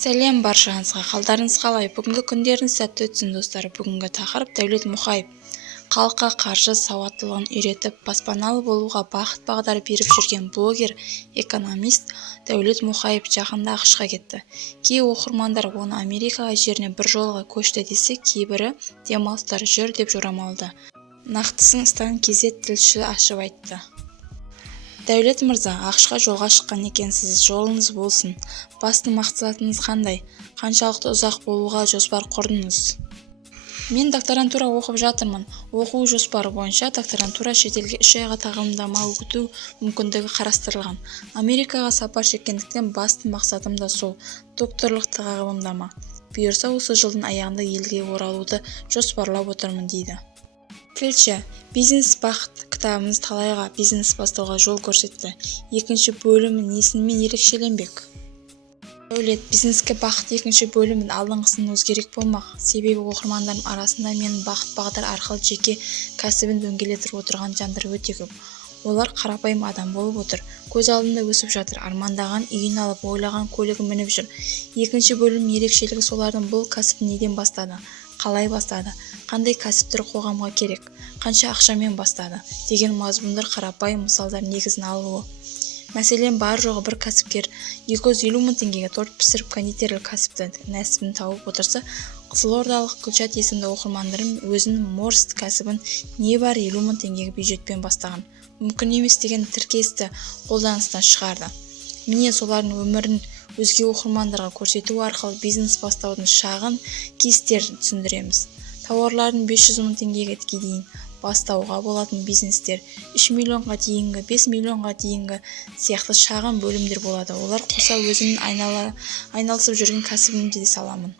Сәлем баршаңызға, қалдарыңыз қалай? Бүгінгі күндеріңіз сәтті өтсін достар. Бүгінгі тақырып Дәулет Мұқаев. Халыққа қаржы сауаттылығын үйретіп, баспаналы болуға бағыт-бағдар беріп жүрген блогер, экономист Дәулет Мұқаев жақында ақш-қа кетті. Кей оқырмандар оны Америкаға жеріне бір жолға көшті десе, кейбірі демалыстар жүр деп жорамалды. Нақтысын Стан.кз тілшісі ашып айтты. Дәулет мырза, ақш-қа жолға шыққан екенсіз, жолыңыз болсын. Басты мақсатыңыз қандай? Қаншалықты ұзақ болуға жоспар құрдыңыз? Мен докторантура оқып жатырмын. Оқу жоспары бойынша докторантура шетелге 3 айға тағылымдама өту мүмкіндігі қарастырылған. Америкаға сапар шеккендіктен басты мақсатым да сол, докторлық тағылымдама. Бұйырса осы жылдың аяғында елге оралуды жоспарлап отырмын дейді. Тілші, бизнес-бақыт кітабымыз талайға бизнес бастауға жол көрсетті. Екінші бөлімі несімен ерекшеленбек? Дәулет, бизнеске бақыт екінші бөлімін алдыңғысынан өзгерек болмақ. Себебі оқырмандарым арасында менің бақыт-бағдар арқылы жеке кәсібін дөңгелетіп отырған жандар өте көп. Олар қарапайым адам болып отыр. Көз алдында өсіп жатыр. Армандаған үйін алып, ойлаған көлігін мініп жүр. Екінші бөлім ерекшелігі солардың бұл кәсібін неден бастады? Қалай бастады? Қандай кәсіптер қоғамға керек? Қанша ақшамен бастады? Деген мазмұндар қарапайым мысалдар негізін алуы. Мәселен, бар жоғы бір кәсіпкер 250 мың теңгеге торт пісіріп кондитерлік кәсібін тауып отырса, қызылордалық Гүлшат есімді оқырмандарым өзінің морс кәсібін небәрі 50 мың теңгеге бюджетпен бастаған. Мүмкін емес деген тіркесті қолданыстан шығарды. Міне солардың өмірін өзге оқырмандарға көрсету арқылы бизнес бастаудың шағын кейстерін түсіндіреміз. Тауарлардың 500 мың теңгеге дейін бастауға болатын бизнестер, 3 миллионға дейінгі, 5 миллионға дейінгі сияқты шағын бөлімдер болады. Олар қоса өзінің айналысып жүрген кәсібімде де саламын.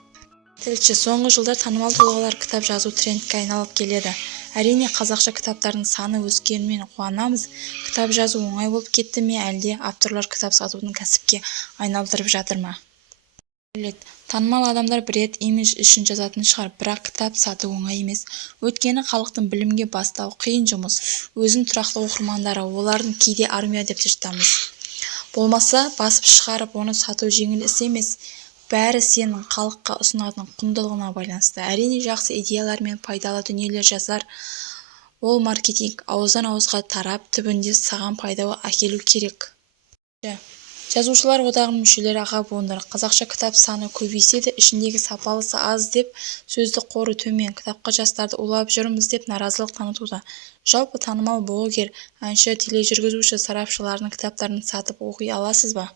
Тілші, соңғы жылдар танымал тұлғалар кітап жазу трендке айналып келеді. Әрине, қазақша кітаптардың саны өскенімен қуанамыз. Кітап жазу оңай болып кетті ме, әлде авторлар кітап сатудың кәсіпке айналдырып жатыр ма? Танымал адамдар бред имидж үшін жазатын шығар, бірақ кітап сату оңай емес. Өйткені халықтың білімге бастау қиын жұмыс. Өзін тұрақты оқырмандары, олардың кейде армия деп жатамыз. Болмаса, басып шығарып, оны сату жеңіл іс емес. Бәрі сенің халыққа ұсынатын құндылығына байланысты. Әрине, жақсы идеялар мен пайдалы дүниелер жазар. Ол маркетинг ауыздан ауызға тарап, түбінде саған пайда әкелу керек. Жазушылар одағының мүшелері аға буындар, қазақша кітап саны көбейсе де ішіндегі сапалысы аз деп, сөздік қоры төмен, кітапқа жастарды улап жүрміз деп наразылық танытуда. Жалпы танымал блогер, әнші, тележүргізуші, сарапшылардың кітаптарын сатып оқи аласыз ба?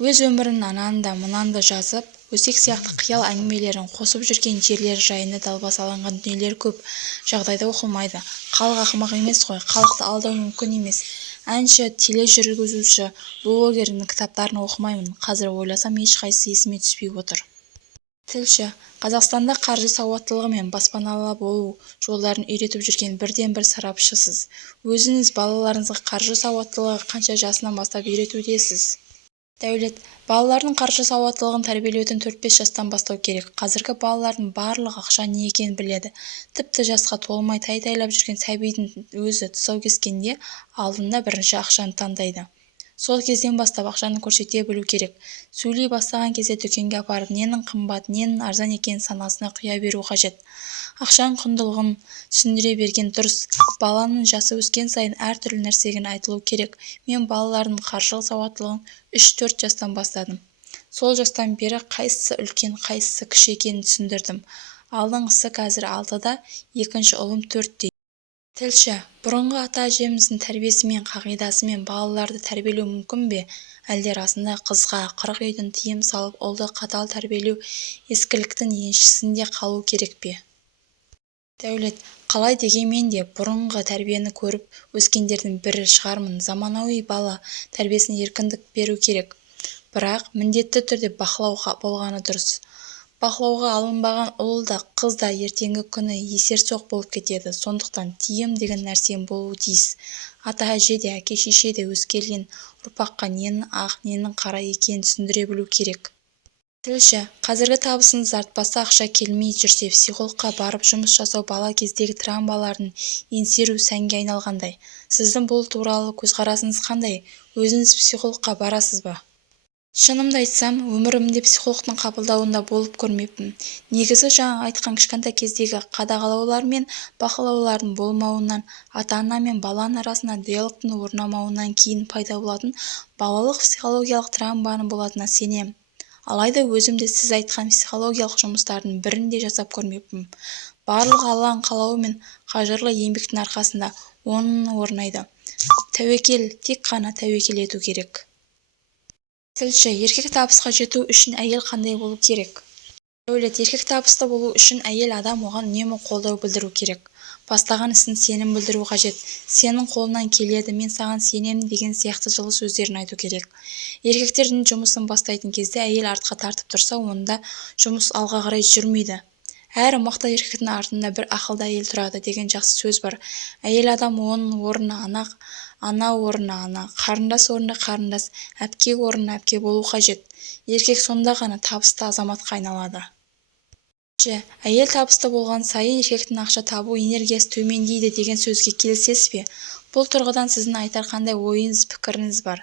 Өз өмірін ананда мұнанда жазып, өсек сияқты қиял әңгімелерін қосып жүрген жерлер жайында далбасаланған дүниелер көп жағдайда оқылмайды. Халық ақымақ емес қой, халықты алдау мүмкін емес. Әнші, тележүргізуші, блогерінің кітаптарын оқымаймын. Қазір ойласам ешқайсысы есіме түспей отыр. Тілші, Қазақстанда қаржы сауаттылығы мен баспаналы болу жолдарын үйретіп жүрген бірден-бір сарапшысыз. Өзіңіз балаларыңызға қаржы сауаттылығы қанша жасынан бастап үйретудесіз? Дәулет, балалардың қаржы сауаттылығын тәрбиелеудің 4-5 жастан бастау керек. Қазіргі балалардың барлық ақша не екенін біледі. Тіпті жасқа толмай тай-тайлап жүрген сәбидің өзі тұсау кескенде алдында бірінші ақшаны таңдайды. Сол кезден бастап ақшаны көрсете білу керек. Сөйлей бастаған кезде дүкенге апарып, ненің қымбат, ненің арзан екенін санасына құя беру қажет. Ақшаның құндылығын түсіндіре берген дұрыс. Баланың жасы өскен сайын әртүрлі нәрсеген айтылу керек. Мен балалардың қаржылық сауаттылығын 3-4 жастан бастадым. Сол жастан бері қайсысы үлкен, қайсысы кіші екенін түсіндірдім. Алдыңғысы қазір 6-да, екінші ұлым 4-те. Тілші, бұрынғы ата-әжеміздің тәрбиесімен, қағидасымен балаларды тәрбиелеу мүмкін бе? Әлде расында қызға 40 үйдің тыйым салып, ұлды қатал тәрбиелеу ескіліктің еншісінде қалу керек пе? Дәулет, қалай дегенмен де бұрынғы тәрбиені көріп өскендердің бірі шығармын. Заманауи бала тәрбиесіне еркіндік беру керек. Бірақ міндетті түрде бақылауға болғаны дұрыс. Бақылауға алынбаған ұл да, қыз да ертеңгі күні есерсоқ болып кетеді. Сондықтан тиым деген нәрсен болуы тиіс. Ата-әже де, әке-шеше де өскелген ұрпаққа ненің ақ, ненің қара екенін түсіндіре білу керек. Тілші, қазіргі табысыңыз артпаса ақша келмей жүрсе, психологқа барып жұмыс жасау бала кездегі травмаларын еңсеру сәнге айналғандай. Сіздің бұл туралы көзқарасыңыз қандай? Өзіңіз психологқа барасыз ба? Шынымды айтсам, өмірімде психологтың қабылдауында болып көрмеппін. Негізі жаңа айтқан кішкентай кездегі қадағалаулар мен бақылаулардың болмауынан, ата-ана мен баланың арасында диалогтың орнамауынан кейін пайда болатын балалық психологиялық травманың болатынына сенем. Алайда өзім де сіз айтқан психологиялық жұмыстардың бірін де жасап көрмеппін. Барлығы Алланың қалауы мен қажырлы еңбектің арқасында оның орнайды. Тәуекел, тек қана тәуекел ету керек. Тілші, еркек табысқа жету үшін әйел қандай болу керек? Дәулет, еркек табысты болу үшін әйел адам оған үнемі қолдау білдіру керек. Бастаған ісін сенім білдіру қажет. Сенің қолынан келеді, мен саған сенемін деген сияқты жылы сөздерін айту керек. Еркектердің жұмысын бастайтын кезде әйел артқа тартып тұрса, онда жұмыс алға қарай жүрмейді. Әр мықты еркектің артында бір ақылды әйел тұрады деген жақсы сөз бар. Әйел адам оның орны ана орны ана, қарындас орны қарындас, әпке орны әпке болу қажет. Еркек сонда ғана табысты азаматқа айналады. Әйел табысты болған сайын еркектің ақша табу энергиясы төмендейді деген сөзге келісесіз бе? Бұл тұрғыдан сіздің айтар қандай ойыңыз, пікіріңіз бар?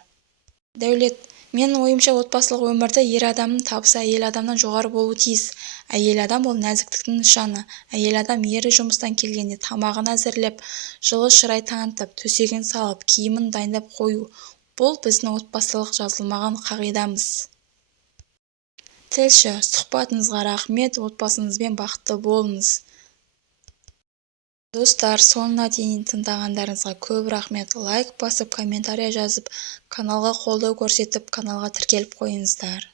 Дәулет, менің ойымша отбасылық өмірде ер адамның табысы әйел адамнан жоғары болуы тиіс. Әйел адам ол нәзіктіктің нышаны. Әйел адам ері жұмыстан келгенде тамағын әзірлеп, жылы шырай танытып, төсегін салып, киімін дайындап қою. Бұл біздің отбасылық жазылмаған қағидамыз. Тілші, сұхбатыңызға рахмет, отбасыңызбен бақытты болыңыз. Достар, соңына дейін тыңдағандарыңызға көп рахмет. Лайк басып, комментария жазып, каналға қолдау көрсетіп, каналға тіркеліп қойыңыздар.